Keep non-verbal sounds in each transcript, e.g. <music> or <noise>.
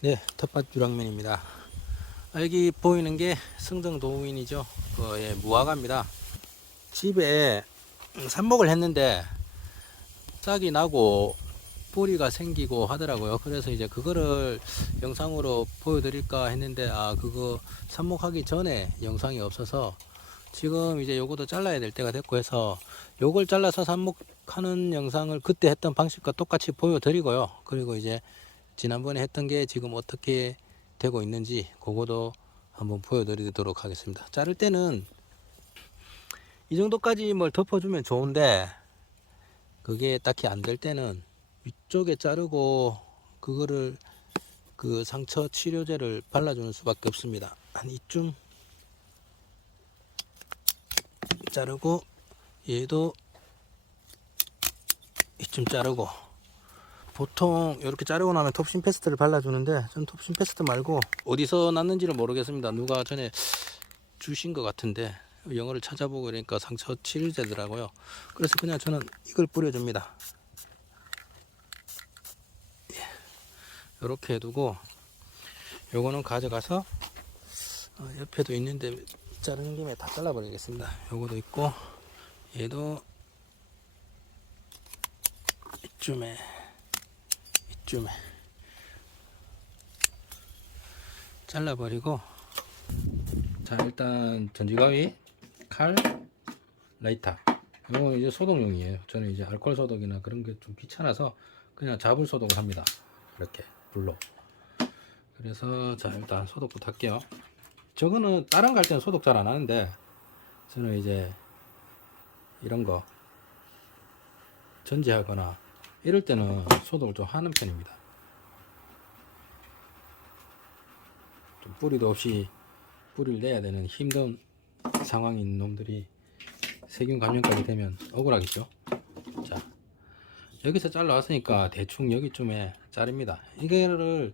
네, 텃밭 유랑면입니다. 아, 여기 보이는 게 승정도인이죠. 그, 예, 무화과입니다. 집에 삽목을 했는데 싹이 나고 뿌리가 생기고 하더라고요. 그래서 이제 그거를 영상으로 보여드릴까 했는데 아 그거 삽목하기 전에 영상이 없어서 지금 이제 요것도 잘라야 될 때가 됐고 해서 요걸 잘라서 삽목하는 영상을 그때 했던 방식과 똑같이 보여드리고요. 그리고 이제 지난번에 했던 게 지금 어떻게 되고 있는지 그거도 한번 보여드리도록 하겠습니다. 자를 때는 이 정도까지 뭘 덮어주면 좋은데 그게 딱히 안 될 때는 위쪽에 자르고 그거를 그 상처 치료제를 발라주는 수밖에 없습니다. 한 이쯤 자르고 얘도 이쯤 자르고 보통 이렇게 자르고 나면 톱신 페스트를 발라주는데 전 톱신 페스트 말고 어디서 났는지는 모르겠습니다. 누가 전에 주신 것 같은데 영어를 찾아보고 그러니까 상처 치료제더라고요. 그래서 그냥 저는 이걸 뿌려줍니다. 이렇게 해두고 요거는 가져가서 어, 옆에도 있는데 자르는 김에 다 잘라버리겠습니다. 요거도 있고 얘도 이쯤에 이쯤에 잘라버리고. 자 일단 전지가위 칼 라이터. 이거 이제 소독용이에요. 저는 이제 알코올 소독이나 그런 게 좀 귀찮아서 그냥 잡을 소독을 합니다. 이렇게 불로. 그래서 자 일단 소독부터 할게요. 저거는 다른 거할 때는 소독 잘 안 하는데 저는 이제 이런 거 전지하거나 이럴 때는 소독을 좀 하는 편입니다 좀 뿌리도 없이 뿌리를 내야 되는 힘든 상황인 놈들이 세균 감염까지 되면 억울하겠죠. 자, 여기서 잘라왔으니까 대충 여기쯤에 자릅니다. 이거를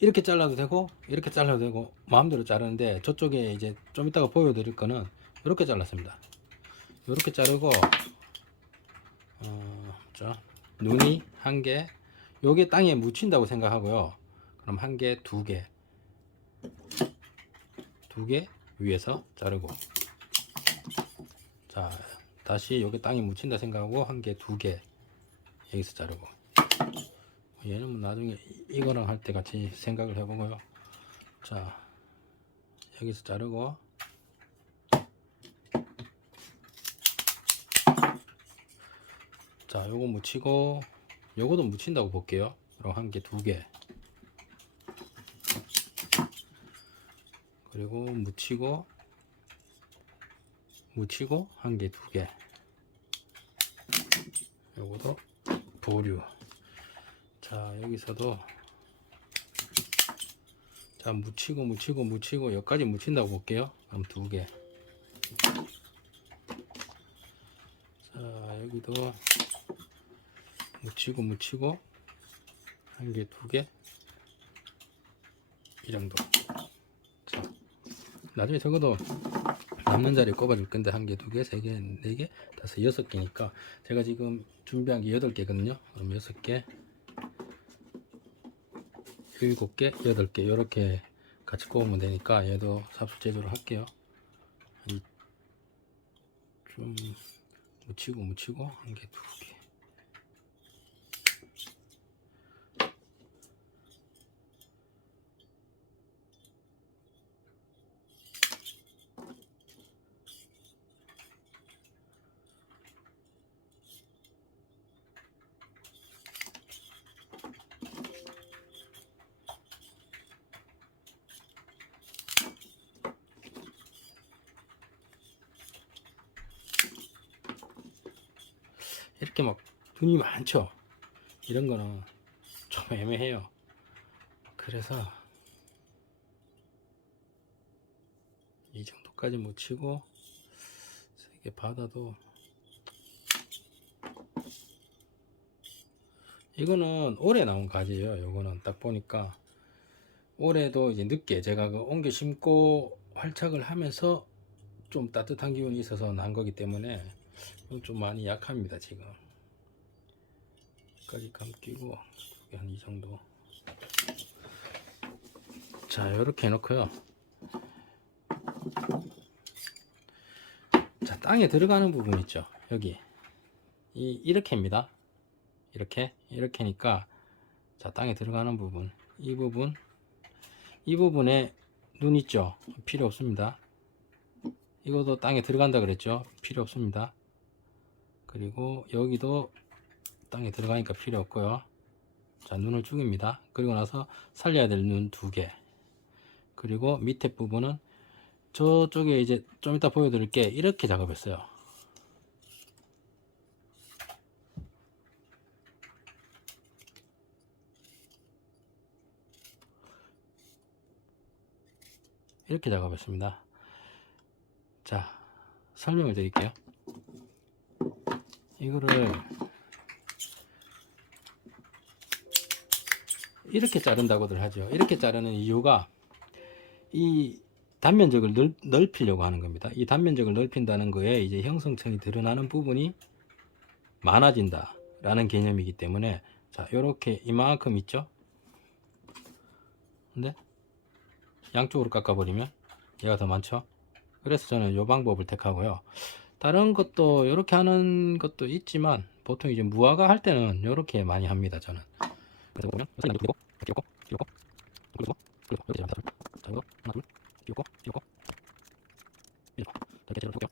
이렇게 잘라도 되고 이렇게 잘라도 되고 마음대로 자르는데 저쪽에 이제 좀 이따가 보여드릴 거는 이렇게 잘랐습니다. 이렇게 자르고 어, 자, 눈이 한 개, 요게 땅에 묻힌다고 생각하고요. 그럼 한 개, 두 개, 두 개 위에서 자르고. 자 다시 여기 땅에 묻힌다 생각하고 한 개 두 개 여기서 자르고. 얘는 뭐 나중에 이- 이거랑 할 때 같이 생각을 해보고요. 자 여기서 자르고 자 요거 묻히고 요거도 묻힌다고 볼게요 그럼 한 개 두 개 그리고 묻히고 묻히고 한 개, 두 개. 요거도 보류. 자, 여기서도 자, 묻히고 묻히고 묻히고 여기까지 묻힌다고 볼게요. 그럼 두 개. 자, 여기도 묻히고 묻히고 한 개, 두 개. 이 정도. 자, 나중에 적어도 남는 자리 꼽아줄 건데 한 개, 두 개, 세 개, 네 개, 다섯, 여섯 개니까 제가 지금 준비한 게 여덟 개거든요. 그럼 여섯 개, 일곱 개, 여덟 개 이렇게 같이 꼽으면 되니까 얘도 삽수 제조를 할게요. 이- 좀 묻히고 묻히고 한 개, 두 개. 이렇게 막 눈이 많죠. 이런 거는 좀 애매해요. 그래서 이 정도까지 묻히고 세게 받아도 이거는 올해 나온 가지예요. 요거는 딱 보니까 올해도 이제 늦게 제가 그 옮겨 심고 활착을 하면서 좀 따뜻한 기운이 있어서 난 거기 때문에 좀 많이 약합니다 지금 여기까지 감기고 한 이 정도 자, 이렇게 해놓고요. 자, 땅에 들어가는 부분 있죠. 여기. 이, 이렇게입니다. 이렇게, 이렇게니까, 자, 땅에 들어가는 부분. 이 부분. 이 부분에 눈 있죠. 필요 없습니다. 이것도 땅에 들어간다 그랬죠. 필요 없습니다. 그리고 여기도 땅에 들어가니까 필요 없고요. 자, 눈을 죽입니다. 그리고 나서 살려야 될 눈 두 개. 그리고 밑에 부분은 저쪽에 이제 좀 이따 보여드릴게 이렇게 작업했어요. 이렇게 작업했습니다. 자, 설명을 드릴게요. 이거를 이렇게 자른다고들 하죠. 이렇게 자르는 이유가 이 단면적을 넓, 넓히려고 하는 겁니다. 이 단면적을 넓힌다는 거에 이제 형성층이 드러나는 부분이 많아진다 라는 개념이기 때문에 자 요렇게 이만큼 있죠 근데 양쪽으로 깎아버리면 얘가 더 많죠 그래서 저는 요 방법을 택하고요 다른 것도 이렇게 하는 것도 있지만 보통 이제 무화과 할 때는 이렇게 많이 합니다 저는 그래서 보면 선생님 그리고 끼고 끼고 그리고 그리고 이렇게 자 이거 하나 둘 끼고 이렇게. 이렇게 제대로 볼게요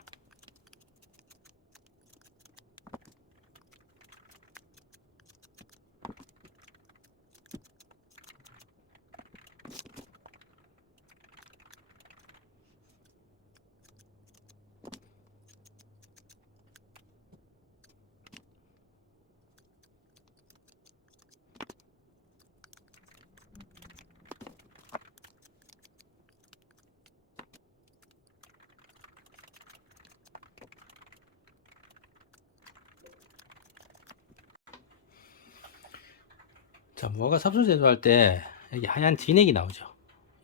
자, 무화과 삽술 제조할 때 여기 하얀 진액이 나오죠.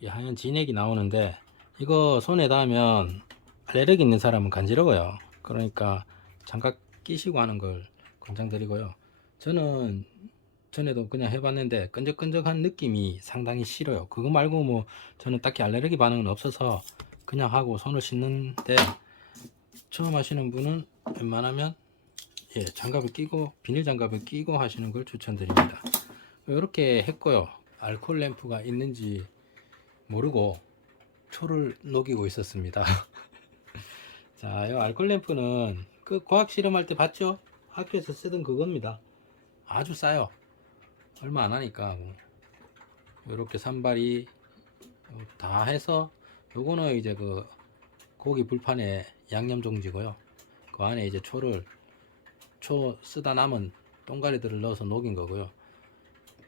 이 하얀 진액이 나오는데 이거 손에 닿으면 알레르기 있는 사람은 간지러워요. 그러니까 장갑 끼시고 하는 걸 권장드리고요. 저는 전에도 그냥 해봤는데 끈적끈적한 느낌이 상당히 싫어요. 그거 말고 뭐 저는 딱히 알레르기 반응은 없어서 그냥 하고 손을 씻는데 처음 하시는 분은 웬만하면 예, 장갑을 끼고 비닐 장갑을 끼고 하시는 걸 추천드립니다. 이렇게 했고요. 알코올 램프가 있는지 모르고 초를 녹이고 있었습니다. <laughs> 자, 이 알코올 램프는 그 과학 실험할 때 봤죠? 학교에서 쓰던 그겁니다. 아주 싸요. 얼마 안 하니까 뭐. 이렇게 산발이 다 해서 요거는 이제 그 고기 불판에 양념 종지고요. 그 안에 이제 초를 초 쓰다 남은 똥가리들을 넣어서 녹인 거고요.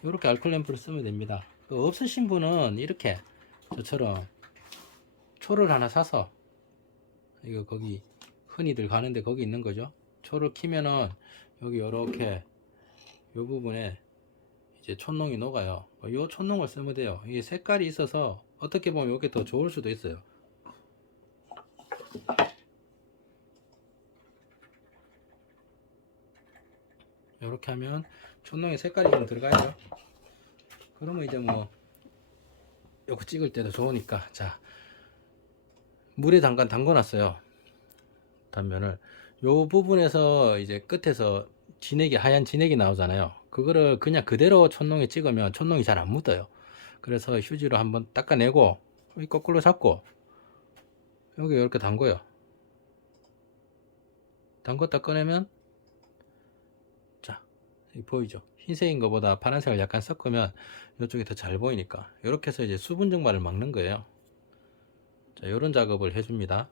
이렇게 알콜 램프를 쓰면 됩니다. 그 없으신 분은 이렇게 저처럼 초를 하나 사서 이거 거기 흔히들 가는데 거기 있는 거죠. 초를 키면은 여기 이렇게 이 부분에 이제 촌농이 녹아요. 이 촌농을 쓰면 돼요. 이게 색깔이 있어서 어떻게 보면 이게 더 좋을 수도 있어요. 이렇게 하면 촌농의 색깔이 좀 들어가요. 그러면 이제 뭐 요거 찍을 때도 좋으니까 자 물에 잠깐 담궈 놨어요. 단면을 요 부분에서 이제 끝에서 진액이 하얀 진액이 나오잖아요. 그거를 그냥 그대로 촌농에 찍으면 촌농이 잘 안 묻어요. 그래서 휴지로 한번 닦아내고 이 거꾸로 잡고 여기 이렇게 담궈요. 담궜다 꺼내면 보이죠? 흰색인 것보다 파란색을 약간 섞으면 이쪽이 더 잘 보이니까 이렇게 해서 이제 수분 증발을 막는 거예요. 자, 이런 작업을 해줍니다.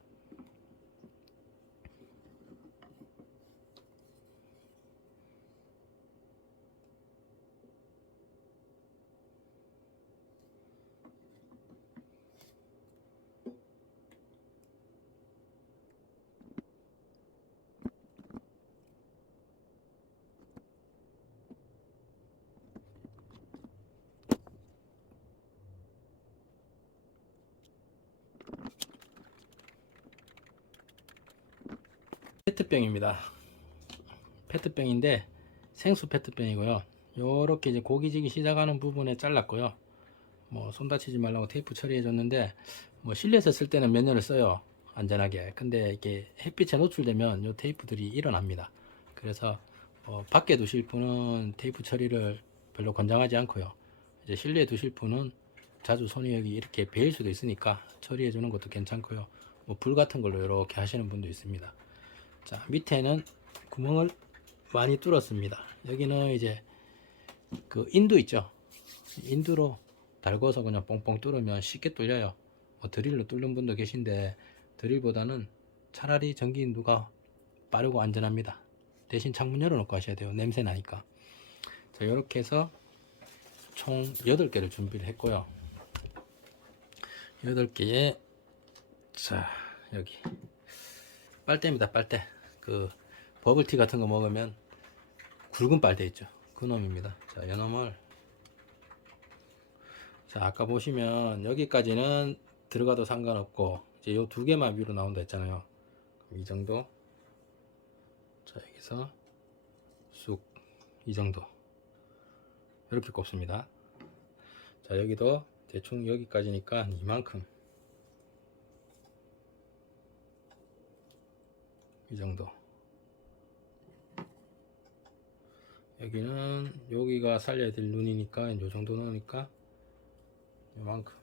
페트병입니다. 페트병인데 생수 페트병이고요. 요렇게 이제 고기지기 시작하는 부분에 잘랐고요. 뭐 손 다치지 말라고 테이프 처리해 줬는데 뭐 실내에서 쓸 때는 몇 년을 써요 안전하게 근데 이게 햇빛에 노출되면 요 테이프들이 일어납니다 그래서 어, 밖에 두실 분은 테이프 처리를 별로 권장하지 않고요 이제 실내에 두실 분은 자주 손이 여기 이렇게 베일 수도 있으니까 처리해 주는 것도 괜찮고요 뭐 불 같은 걸로 이렇게 하시는 분도 있습니다 자 밑에는 구멍을 많이 뚫었습니다. 여기는 이제 그 인두 있죠? 인두로 달궈서 그냥 뻥뻥 뚫으면 쉽게 뚫려요. 뭐 드릴로 뚫는 분도 계신데 드릴보다는 차라리 전기 인두가 빠르고 안전합니다. 대신 창문 열어놓고 하셔야 돼요. 냄새 나니까. 자 이렇게 해서 총 8개를 준비를 했고요. 8개에 자 여기 빨대입니다 빨대. 그 버블티 같은 거 먹으면 굵은 빨대 있죠. 그 놈입니다. 자 요놈을 자 아까 보시면 여기까지는 들어가도 상관없고 이제 요 두 개만 위로 나온다 했잖아요. 그럼 이 정도. 자 여기서 쑥 이 정도. 이렇게 꼽습니다. 자 여기도 대충 여기까지니까 이만큼 이 정도. 여기는 여기가 살려야 될 눈이니까 이 정도 넣으니까 이만큼.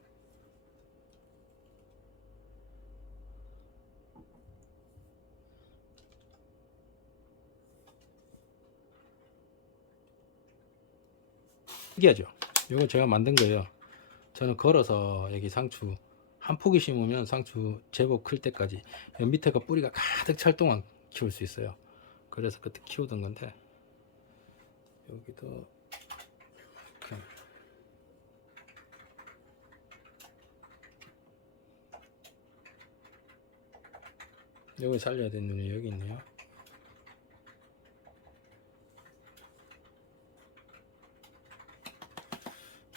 특이하죠? 이거 제가 만든 거예요. 저는 걸어서 여기 상추 한 포기 심으면 상추 제법 클 때까지 여 밑에가 뿌리가 가득 찰 동안 키울 수 있어요. 그래서 그때 키우던 건데 여기도 여기 살려야 되는 눈이 여기 있네요.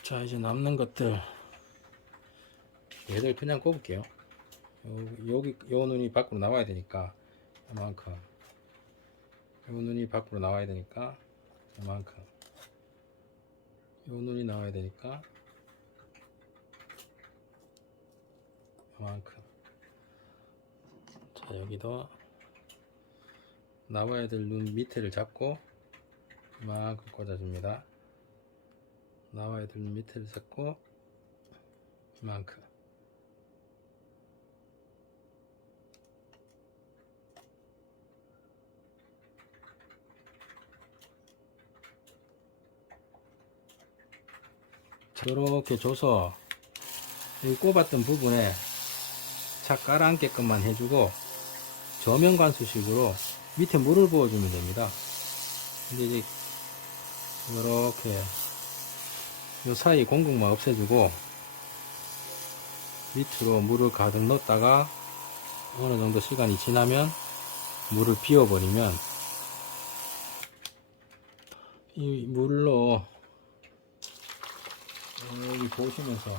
자 이제 남는 것들 얘들 그냥 꼽을게요. 요, 여기 요 눈이 밖으로 나와야 되니까 이만큼. 요 눈이 밖으로 나와야 되니까 이만큼. 요 눈이 나와야 되니까 이만큼. 자 여기도 나와야 될 눈 밑에를 잡고 이만큼 꽂아줍니다. 나와야 될 눈 밑에를 잡고 이만큼 이렇게 줘서 이 꼽았던 부분에 착 깔아앉게끔만 해주고 저면 관수식으로 밑에 물을 부어주면 됩니다. 근데 이제 이렇게 요 사이 공극만 없애주고 밑으로 물을 가득 넣었다가 어느 정도 시간이 지나면 물을 비워버리면 이 물로 여기 보시면서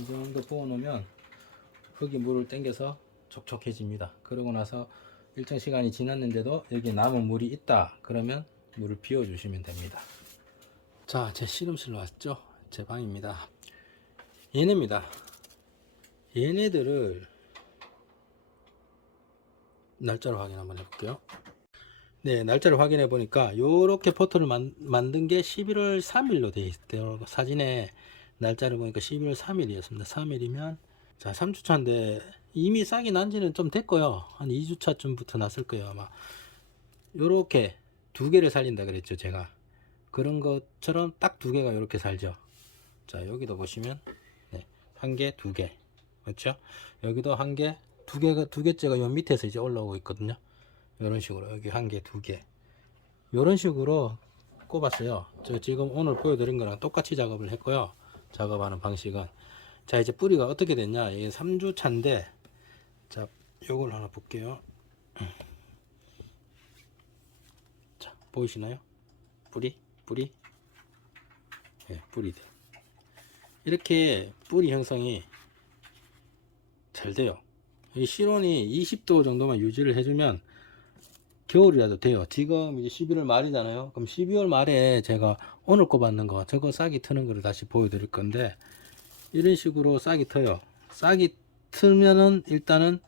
이 정도 부어 놓으면 흙이 물을 땡겨서 촉촉해집니다. 그러고 나서 일정 시간이 지났는데도 여기 남은 물이 있다. 그러면 물을 비워 주시면 됩니다. 자, 제 실험실로 왔죠? 제 방입니다. 얘네입니다. 얘네들을 날짜로 확인 한번 해볼게요. 네, 날짜를 확인해 보니까 요렇게 포토를 만, 만든 게 11월 3일로 되어 있대요. 사진에 날짜를 보니까 11월 3일이었습니다. 3일이면 자, 3주차인데 이미 싹이 난 지는 좀 됐고요. 한 2주차쯤부터 났을 거예요, 아마. 요렇게 두 개를 살린다 그랬죠, 제가. 그런 것처럼 딱 두 개가 이렇게 살죠. 자, 여기도 보시면 네, 한 개, 두 개. 그렇죠? 여기도 한 개, 두 개가 두 개째가 요 밑에서 이제 올라오고 있거든요. 이런 식으로 여기 한 개, 두 개. 이런 식으로 꼽았어요. 저 지금 오늘 보여드린 거랑 똑같이 작업을 했고요. 작업하는 방식은. 자, 이제 뿌리가 어떻게 됐냐. 이게 3주 차인데, 자, 요걸 하나 볼게요. 자, 보이시나요? 뿌리? 뿌리? 예, 뿌리들. 이렇게 뿌리 형성이 잘 돼요. 이 실온이 20도 정도만 유지를 해주면 겨울이라도 돼요. 지금 이제 11월 말이잖아요. 그럼 12월 말에 제가 오늘 꼽았는 거, 저거 싹이 트는 거를 다시 보여드릴 건데, 이런 식으로 싹이 트요. 싹이 트면은 일단은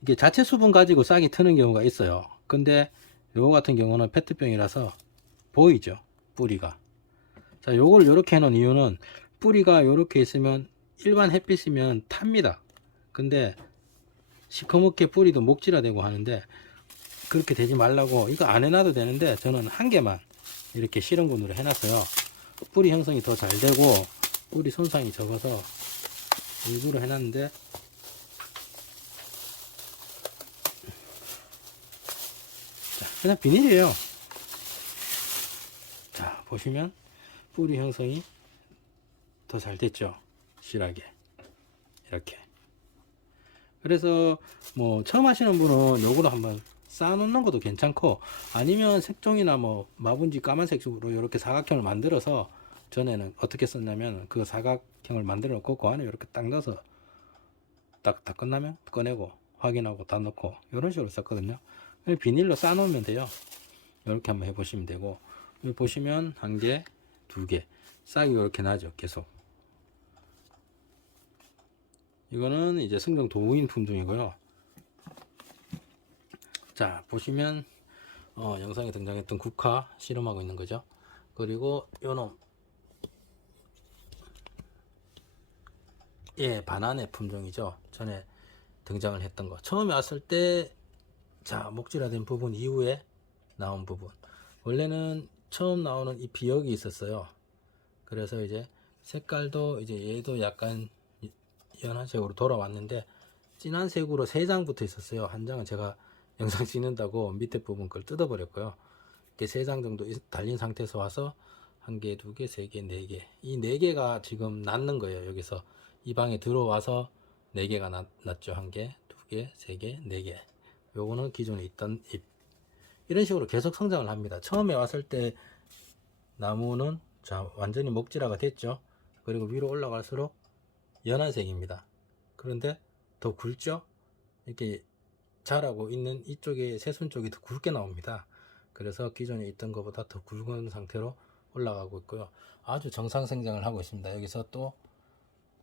이게 자체 수분 가지고 싹이 트는 경우가 있어요. 근데 요거 같은 경우는 페트병이라서 보이죠 뿌리가. 자 요걸 요렇게 해놓은 이유는 뿌리가 요렇게 있으면 일반 햇빛이면 탑니다. 근데 시커멓게 뿌리도 목질화되고 하는데 그렇게 되지 말라고 이거 안 해놔도 되는데 저는 한 개만 이렇게 실험군으로 해놨어요. 뿌리 형성이 더 잘 되고 뿌리 손상이 적어서 일부러 해놨는데 자, 그냥 비닐이에요. 자 보시면 뿌리 형성이 더 잘 됐죠. 실하게 이렇게. 그래서 뭐 처음 하시는 분은 요거로 한번 쌓아놓는 것도 괜찮고 아니면 색종이나 뭐 마분지 까만색으로 이렇게 사각형을 만들어서 전에는 어떻게 썼냐면 그 사각형을 만들어 놓고 그 안에 이렇게 딱 넣어서 딱, 다 끝나면 꺼내고 확인하고 다 넣고 이런 식으로 썼거든요. 비닐로 쌓아놓으면 돼요. 이렇게 한번 해보시면 되고. 여기 보시면 한 개, 두 개 싹이 이렇게 나죠 계속. 이거는 이제 승정 도우인 품종이고요 자 보시면 어, 영상에 등장했던 국화 실험하고 있는 거죠. 그리고 요놈. 예 바나네 품종이죠. 전에 등장을 했던 거. 처음에 왔을 때 자 목질화된 부분 이후에 나온 부분. 원래는 처음 나오는 이 비역이 있었어요. 그래서 이제 색깔도 이제 얘도 약간 연한 색으로 돌아왔는데 진한 색으로 세 장 붙어 있었어요. 한 장은 제가 영상 찍는다고 밑에 부분 걸 뜯어버렸고요. 이렇게 세 장 정도 있- 달린 상태에서 와서 한 개, 두 개, 세 개, 네 개. 이 네 개가 지금 낳는 거예요. 여기서 이 방에 들어와서 네 개가 낳, 났죠. 한 개, 두 개, 세 개, 네 개. 요거는 기존에 있던 잎. 이런 식으로 계속 성장을 합니다. 처음에 왔을 때 나무는 자 완전히 목질화가 됐죠. 그리고 위로 올라갈수록 연한색입니다. 그런데 더 굵죠? 이렇게 자라고 있는 이쪽에 새순 쪽이 더 굵게 나옵니다. 그래서 기존에 있던 것보다 더 굵은 상태로 올라가고 있고요. 아주 정상 생장을 하고 있습니다. 여기서 또,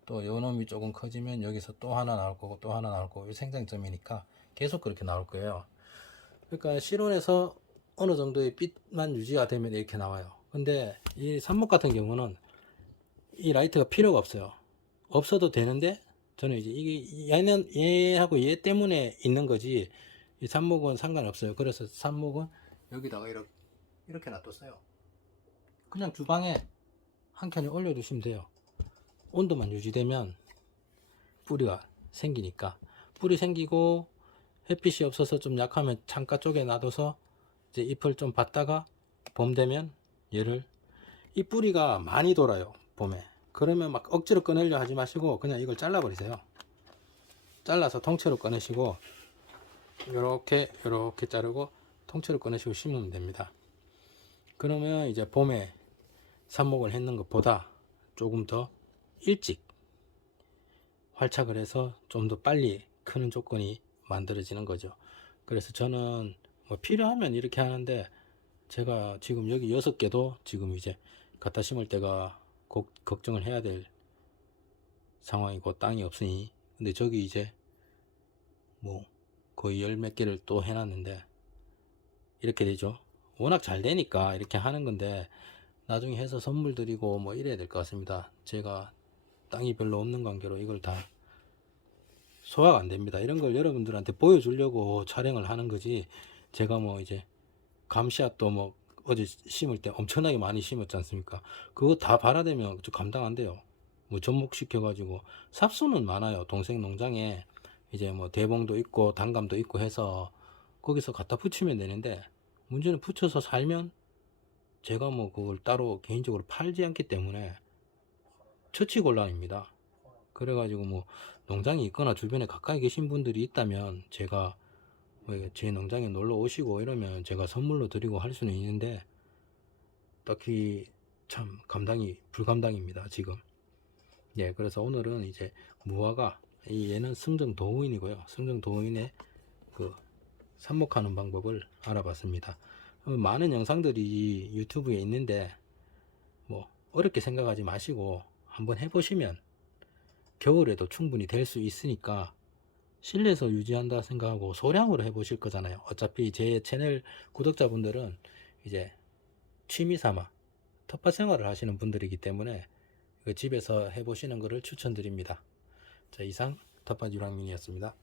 또 요놈이 조금 커지면 여기서 또 하나 나올 거고 또 하나 나올 거고 이 생장점이니까 계속 그렇게 나올 거예요. 그러니까 실온에서 어느 정도의 빛만 유지가 되면 이렇게 나와요. 근데 이 삽목 같은 경우는 이 라이트가 필요가 없어요. 없어도 되는데 저는 이제 이게 얘는 얘하고 얘 때문에 있는 거지 이 삽목은 상관없어요. 그래서 삽목은 여기다가 이렇게 이렇게 놔뒀어요. 그냥 주방에 한 칸에 올려두시면 돼요. 온도만 유지되면 뿌리가 생기니까 뿌리 생기고 햇빛이 없어서 좀 약하면 창가 쪽에 놔둬서 이제 잎을 좀 받다가 봄 되면 얘를 이 뿌리가 많이 돌아요 봄에 그러면 막 억지로 꺼내려 하지 마시고 그냥 이걸 잘라 버리세요. 잘라서 통째로 꺼내시고 이렇게 이렇게 자르고 통째로 꺼내시고 심으면 됩니다. 그러면 이제 봄에 삽목을 했는 것보다 조금 더 일찍 활착을 해서 좀 더 빨리 크는 조건이 만들어지는 거죠. 그래서 저는 뭐 필요하면 이렇게 하는데 제가 지금 여기 여섯 개도 지금 이제 갖다 심을 때가 걱- 걱정을 해야 될 상황이고 땅이 없으니. 근데 저기 이제 뭐 거의 열 몇 개를 또 해놨는데 이렇게 되죠. 워낙 잘 되니까 이렇게 하는 건데 나중에 해서 선물 드리고 뭐 이래야 될 것 같습니다. 제가 땅이 별로 없는 관계로 이걸 다 소화가 안 됩니다. 이런 걸 여러분들한테 보여주려고 촬영을 하는 거지 제가 뭐 이제 감씨앗도 뭐 어제 심을 때 엄청나게 많이 심었지 않습니까? 그거 다 발아대면 저 감당 안 돼요. 뭐 접목시켜가지고 삽수는 많아요. 동생 농장에 이제 뭐 대봉도 있고 단감도 있고 해서 거기서 갖다 붙이면 되는데 문제는 붙여서 살면 제가 뭐 그걸 따로 개인적으로 팔지 않기 때문에 처치 곤란입니다. 그래가지고 뭐 농장이 있거나 주변에 가까이 계신 분들이 있다면 제가 뭐 제 농장에 놀러 오시고 이러면 제가 선물로 드리고 할 수는 있는데 딱히 참 감당이 불감당입니다 지금. 예 그래서 오늘은 이제 무화과 이 얘는 승정 도우인이고요. 승정 도우인의 그 삽목하는 방법을 알아봤습니다. 어, 많은 영상들이 유튜브에 있는데 뭐 어렵게 생각하지 마시고 한번 해보시면 겨울에도 충분히 될 수 있으니까 실내에서 유지한다 생각하고 소량으로 해보실 거잖아요. 어차피 제 채널 구독자분들은 이제 취미 삼아 텃밭 생활을 하시는 분들이기 때문에 이거 집에서 해보시는 것을 추천드립니다. 자, 이상 텃밭 유랑민이었습니다.